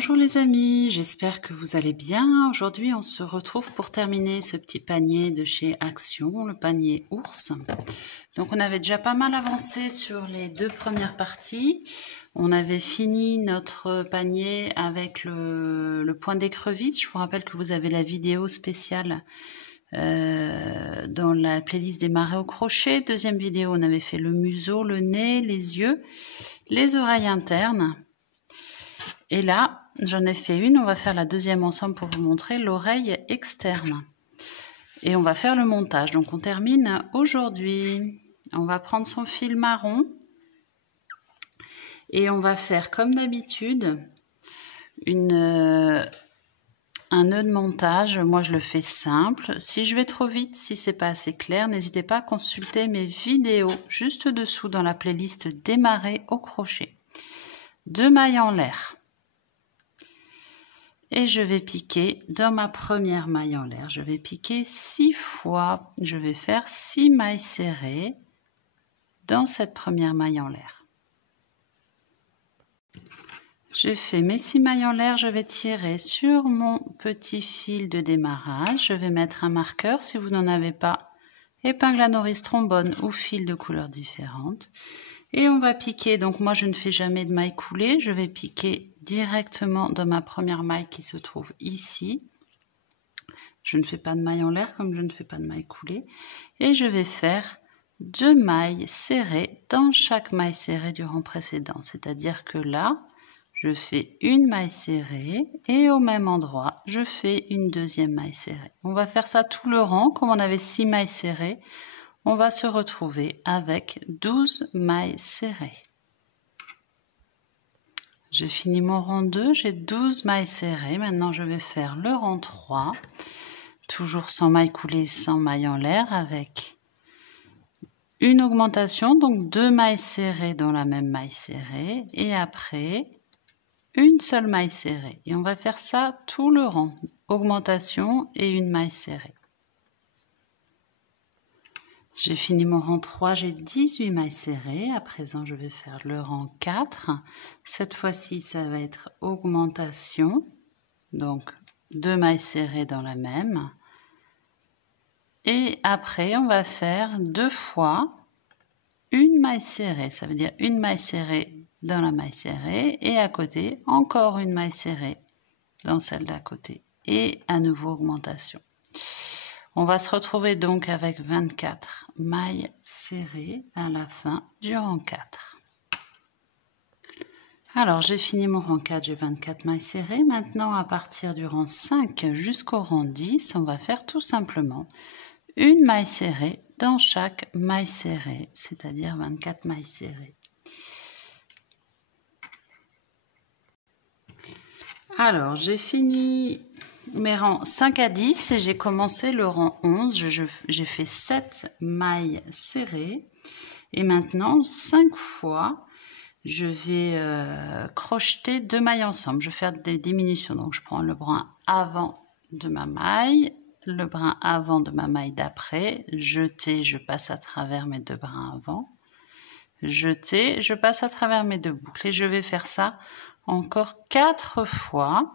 Bonjour les amis, j'espère que vous allez bien. Aujourd'hui, on se retrouve pour terminer ce petit panier de chez Action, le panier ours. Donc, on avait déjà pas mal avancé sur les deux premières parties. On avait fini notre panier avec le point d'écrevisse. Je vous rappelle que vous avez la vidéo spéciale dans la playlist démarrer au crochet. Deuxième vidéo, on avait fait le museau, le nez, les yeux, les oreilles internes. Et là, j'en ai fait une, on va faire la deuxième ensemble pour vous montrer l'oreille externe. Et on va faire le montage. Donc on termine aujourd'hui. On va prendre son fil marron et on va faire comme d'habitude un nœud de montage. Moi je le fais simple. Si je vais trop vite, si c'est pas assez clair, n'hésitez pas à consulter mes vidéos juste dessous dans la playlist démarrer au crochet. 2 mailles en l'air. Et je vais piquer dans ma première maille en l'air. Je vais piquer 6 fois. Je vais faire 6 mailles serrées dans cette première maille en l'air. J'ai fait mes 6 mailles en l'air. Je vais tirer sur mon petit fil de démarrage. Je vais mettre un marqueur. Si vous n'en avez pas, épingle à nourrice, trombone ou fil de couleurs différentes. Et on va piquer, donc moi je ne fais jamais de maille coulée, je vais piquer directement dans ma première maille qui se trouve ici. Je ne fais pas de maille en l'air comme je ne fais pas de maille coulée. Et je vais faire 2 mailles serrées dans chaque maille serrée du rang précédent. C'est-à-dire que là, je fais une maille serrée et au même endroit, je fais une deuxième maille serrée. On va faire ça tout le rang, comme on avait 6 mailles serrées. On va se retrouver avec 12 mailles serrées. J'ai fini mon rang 2, j'ai 12 mailles serrées. Maintenant, je vais faire le rang 3, toujours sans maille coulée, sans maille en l'air, avec une augmentation, donc 2 mailles serrées dans la même maille serrée, et après, une seule maille serrée. Et on va faire ça tout le rang, augmentation et une maille serrée. J'ai fini mon rang 3, j'ai 18 mailles serrées. À présent, je vais faire le rang 4. Cette fois-ci, ça va être augmentation. Donc, 2 mailles serrées dans la même. Et après, on va faire 2 fois une maille serrée. Ça veut dire une maille serrée dans la maille serrée. Et à côté, encore une maille serrée dans celle d'à côté. Et à nouveau augmentation. On va se retrouver donc avec 24 mailles serrées à la fin du rang 4. Alors, j'ai fini mon rang 4, j'ai 24 mailles serrées. Maintenant, à partir du rang 5 jusqu'au rang 10, on va faire tout simplement une maille serrée dans chaque maille serrée, c'est-à-dire 24 mailles serrées. Alors, j'ai fini mes rangs 5 à 10 et j'ai commencé le rang 11. J'ai fait 7 mailles serrées et maintenant 5 fois je vais crocheter 2 mailles ensemble. Je vais faire des diminutions, donc je prends le brin avant de ma maille, le brin avant de ma maille d'après, jeter, je passe à travers mes 2 brins avant, jeter, je passe à travers mes 2 boucles et je vais faire ça encore 4 fois.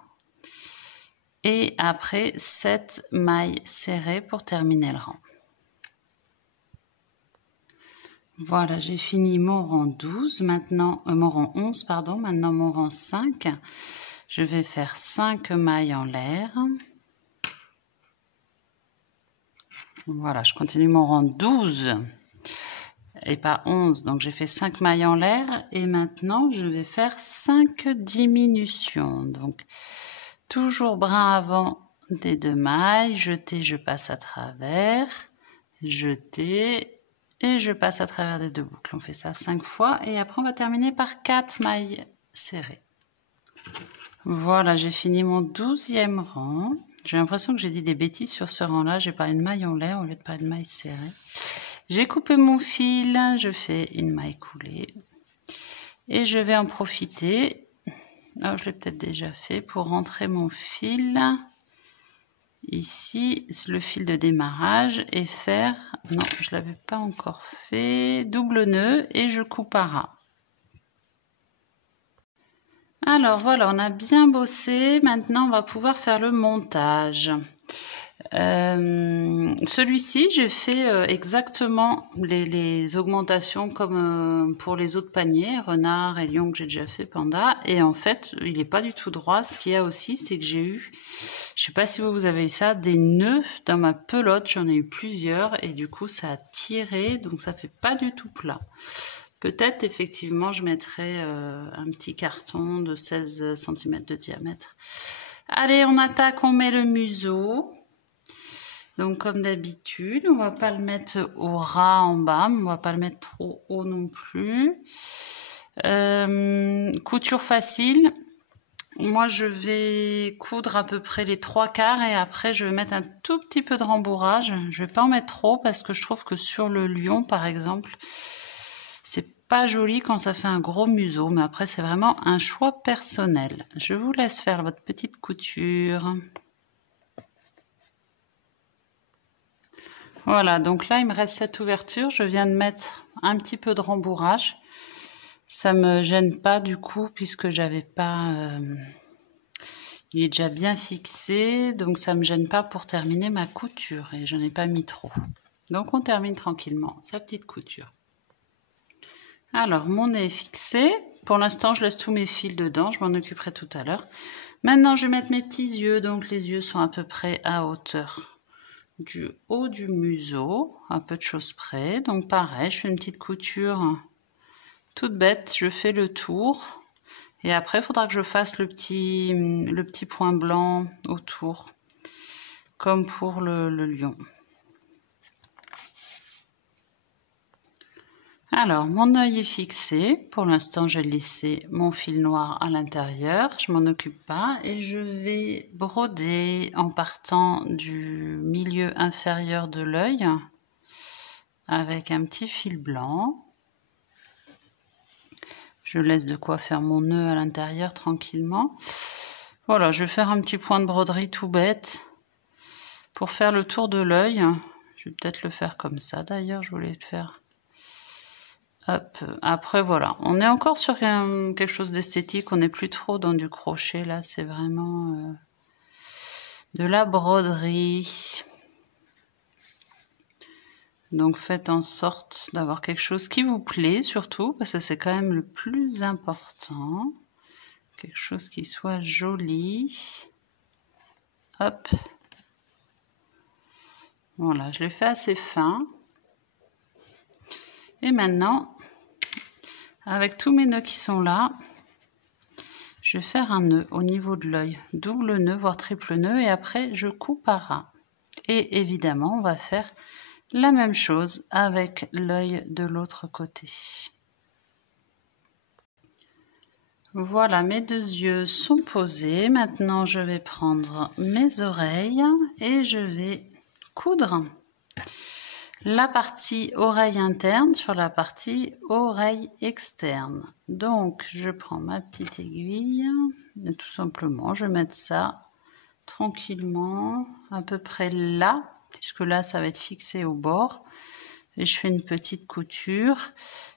Et après 7 mailles serrées pour terminer le rang. Voilà, j'ai fini mon rang 12, maintenant mon rang 11, pardon, maintenant mon rang 5. Je vais faire 5 mailles en l'air. Voilà, je continue mon rang 12 et pas 11, donc j'ai fait 5 mailles en l'air et maintenant je vais faire 5 diminutions. Donc toujours brin avant des 2 mailles, jeter, je passe à travers, jeter et je passe à travers des 2 boucles. On fait ça 5 fois et après on va terminer par 4 mailles serrées. Voilà, j'ai fini mon 12e rang. J'ai l'impression que j'ai dit des bêtises sur ce rang-là. J'ai parlé de maille en l'air au lieu de parler de maille serrée. J'ai coupé mon fil, je fais une maille coulée et je vais en profiter. Oh, je l'ai peut-être déjà fait pour rentrer mon fil ici, le fil de démarrage et faire, non, je l'avais pas encore fait, double nœud et je coupe à ras. Alors voilà, on a bien bossé. Maintenant, on va pouvoir faire le montage. Celui-ci, j'ai fait exactement les augmentations comme pour les autres paniers, renard et lion que j'ai déjà fait, panda. Et en fait, il n'est pas du tout droit. Ce qu'il y a aussi, c'est que j'ai eu, je sais pas si vous avez eu ça, des nœuds dans ma pelote. J'en ai eu plusieurs et du coup, ça a tiré, donc ça fait pas du tout plat. Peut-être, effectivement, je mettrai un petit carton de 16 cm de diamètre. Allez, on attaque, on met le museau. Donc, comme d'habitude, on va pas le mettre au ras en bas, mais on va pas le mettre trop haut non plus. Couture facile. Moi, je vais coudre à peu près les 3/4 et après, je vais mettre un tout petit peu de rembourrage. Je vais pas en mettre trop parce que je trouve que sur le lion, par exemple, c'est pas joli quand ça fait un gros museau, mais après, c'est vraiment un choix personnel. Je vous laisse faire votre petite couture. Voilà, donc là, il me reste cette ouverture. Je viens de mettre un petit peu de rembourrage. Ça me gêne pas du coup, puisque j'avais pas... il est déjà bien fixé, donc ça me gêne pas pour terminer ma couture. Et je n'ai pas mis trop. Donc, on termine tranquillement sa petite couture. Alors, mon nez est fixé. Pour l'instant, je laisse tous mes fils dedans. Je m'en occuperai tout à l'heure. Maintenant, je vais mettre mes petits yeux. Donc, les yeux sont à peu près à hauteur du haut du museau, à peu de choses près. Donc pareil, je fais une petite couture toute bête, je fais le tour et après il faudra que je fasse le petit point blanc autour comme pour le lion. Alors mon œil est fixé, pour l'instant j'ai laissé mon fil noir à l'intérieur, je m'en occupe pas et je vais broder en partant du milieu inférieur de l'œil avec un petit fil blanc. Je laisse de quoi faire mon nœud à l'intérieur tranquillement. Voilà, je vais faire un petit point de broderie tout bête pour faire le tour de l'œil. Je vais peut-être le faire comme ça d'ailleurs, je voulais le faire. Hop, après voilà, on est encore sur quelque chose d'esthétique, on n'est plus trop dans du crochet là, c'est vraiment de la broderie. Donc faites en sorte d'avoir quelque chose qui vous plaît surtout, parce que c'est quand même le plus important. Quelque chose qui soit joli. Hop. Voilà, je l'ai fait assez fin. Et maintenant, avec tous mes nœuds qui sont là, je vais faire un nœud au niveau de l'œil. Double nœud, voire triple nœud. Et après, je coupe à ras. Et évidemment, on va faire la même chose avec l'œil de l'autre côté. Voilà, mes deux yeux sont posés. Maintenant, je vais prendre mes oreilles et je vais coudre la partie oreille interne sur la partie oreille externe. Donc, je prends ma petite aiguille et tout simplement, je vais mettre ça tranquillement à peu près là, puisque là, ça va être fixé au bord. Et je fais une petite couture.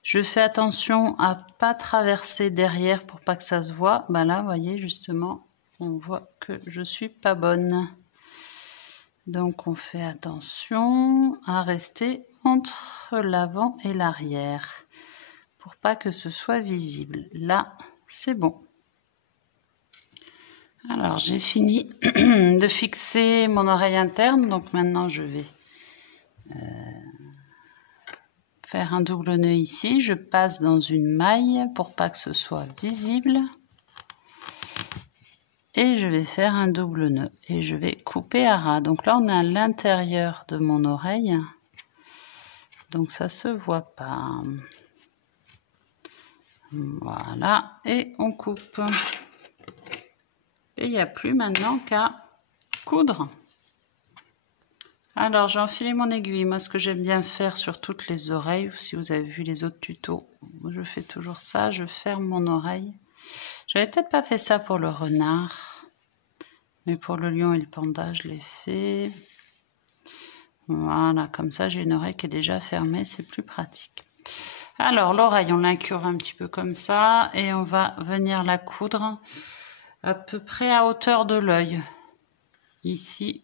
Je fais attention à pas traverser derrière pour pas que ça se voit. Ben là, vous voyez, justement, on voit que je suis pas bonne. Donc, on fait attention à rester entre l'avant et l'arrière pour pas que ce soit visible. Là, c'est bon. Alors, j'ai fini de fixer mon oreille interne. Donc, maintenant, je vais... faire un double nœud ici, je passe dans une maille pour pas que ce soit visible et je vais faire un double nœud et je vais couper à ras. Donc là on est à l'intérieur de mon oreille, donc ça se voit pas. Voilà, et on coupe. Et il n'y a plus maintenant qu'à coudre. Alors, j'ai enfilé mon aiguille. Moi, ce que j'aime bien faire sur toutes les oreilles, si vous avez vu les autres tutos, je fais toujours ça. Je ferme mon oreille. J'avais peut-être pas fait ça pour le renard, mais pour le lion et le panda, je l'ai fait. Voilà, comme ça, j'ai une oreille qui est déjà fermée. C'est plus pratique. Alors, l'oreille, on l'incure un petit peu comme ça et on va venir la coudre à peu près à hauteur de l'œil, ici.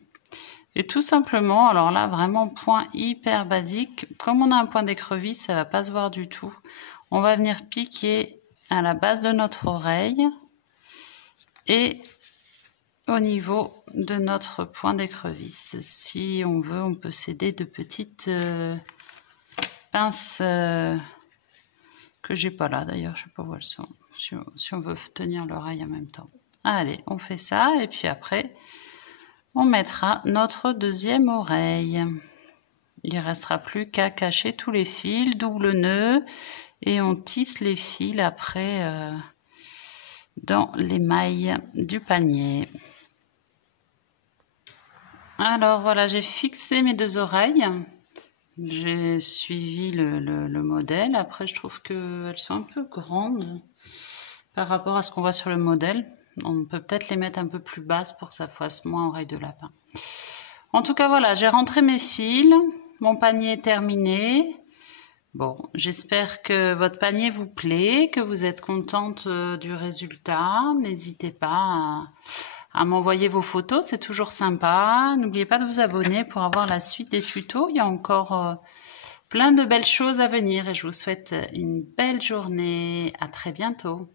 Et tout simplement, alors là, vraiment point hyper basique. Comme on a un point d'écrevisse, ça va pas se voir du tout. On va venir piquer à la base de notre oreille et au niveau de notre point d'écrevisse. Si on veut, on peut s'aider de petites pinces que j'ai pas là d'ailleurs, je sais pas où elles sont. Si on veut tenir l'oreille en même temps. Allez, on fait ça et puis après, on mettra notre deuxième oreille. Il ne restera plus qu'à cacher tous les fils, double nœud, et on tisse les fils après dans les mailles du panier. Alors voilà, j'ai fixé mes deux oreilles. J'ai suivi le modèle. Après, je trouve qu'elles sont un peu grandes par rapport à ce qu'on voit sur le modèle. On peut peut-être les mettre un peu plus basses pour que ça fasse moins oreille de lapin. En tout cas, voilà, j'ai rentré mes fils. Mon panier est terminé. Bon, j'espère que votre panier vous plaît, que vous êtes contente du résultat. N'hésitez pas à m'envoyer vos photos, c'est toujours sympa. N'oubliez pas de vous abonner pour avoir la suite des tutos. Il y a encore plein de belles choses à venir et je vous souhaite une belle journée. À très bientôt.